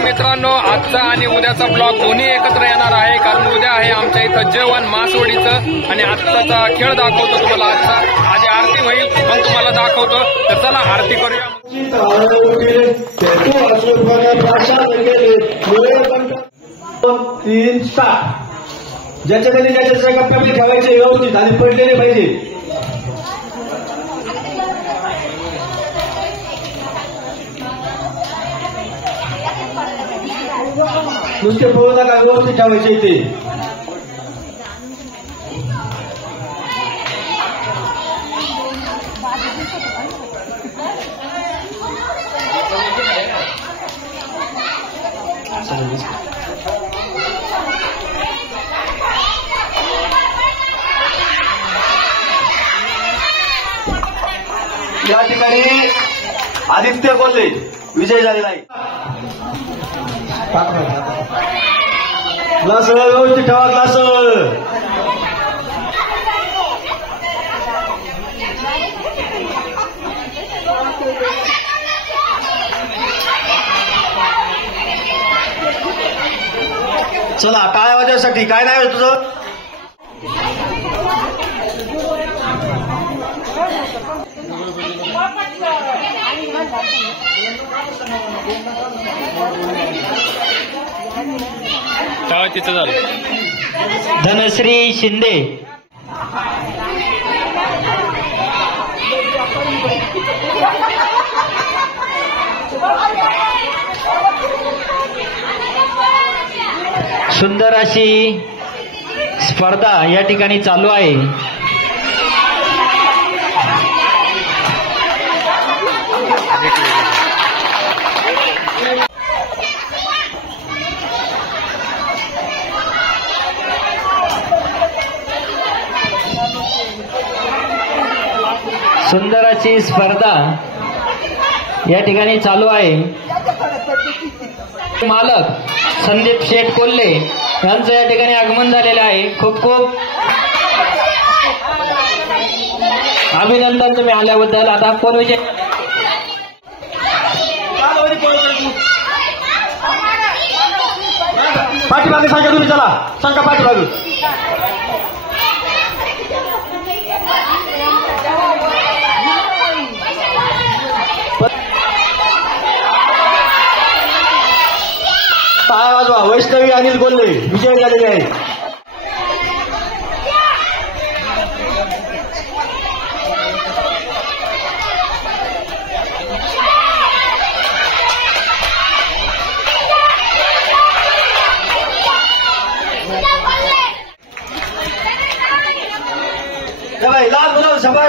तर मित्रांनो आजचा आणि उद्याचा ब्लॉग दोन्ही एकत्र येणार आहे, कारण उद्या आहे आमच्या इथं जेवण मासवडीचं आणि आजचा खेळ दाखवतो तुम्हाला. आजचा आधी आरती होईल मग तुम्हाला दाखवतो. तर चला आरती करूया. 3 स्टार्ट. ज्याच्या त्यांनी ज्याच्या गप्प्यामध्ये ठेवायचे व्यवस्थित आणि पडलेले पाहिजे. नुसते पळू नका, व्यवस्थित ठेवायचे ते. या ठिकाणी आदित्य कोल्हे विजय झालेला आहे. ग्लास व्यवस्थित ठेवा. ग्लास चला. टाळ्या वाजवण्यासाठी काय नाव आहे तुझं? तिथं झालं. धनश्री शिंदे. सुंदर अशी स्पर्धा या ठिकाणी चालू आहे. सुंदर अशी स्पर्धा या ठिकाणी चालू आहे. मालक संदीप शेठ कोल्हे यांचं या ठिकाणी आगमन झालेलं आहे. खूप खूप अभिनंदन तुम्ही आल्याबद्दल. आता कोण विजय? पाठीमागे सांगा तुम्ही. चला सांगा पाठीमागे. टाळ्या वाजवा. वैष्णवी अनिल कोल्हे विजय झालेले आहे. लाल बोला सभा.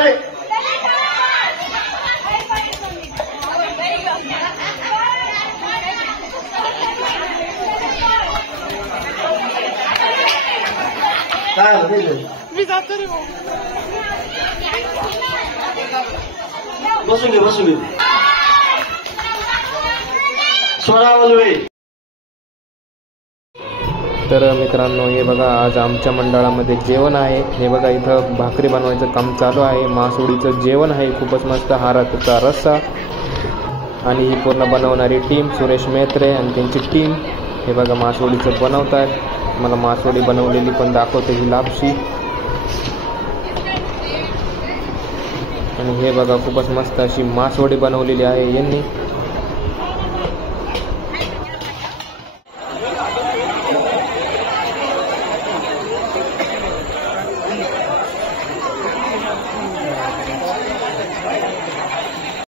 बसून घे बसून घे. सोळा वलवे. तर मित्रांनो हे बघा आज आमच्या मंडळामध्ये जेवण आहे. हे बघा इथं भाकरी बनवायचं काम चालू आहे. मासवडीचं जेवण आहे. खूपच मस्त हाराचा रस्सा. आणि ही पूर्ण बनवणारी टीम सुरेश मेत्रे आणि त्यांची टीम हे बघा मासवडीचं बनवत आहेत. मला मासवडी बनवलेली पण दाखवते ही लापशी. आणि हे बघा खूपच मस्त अशी मासवडी बनवलेली आहे यांनी.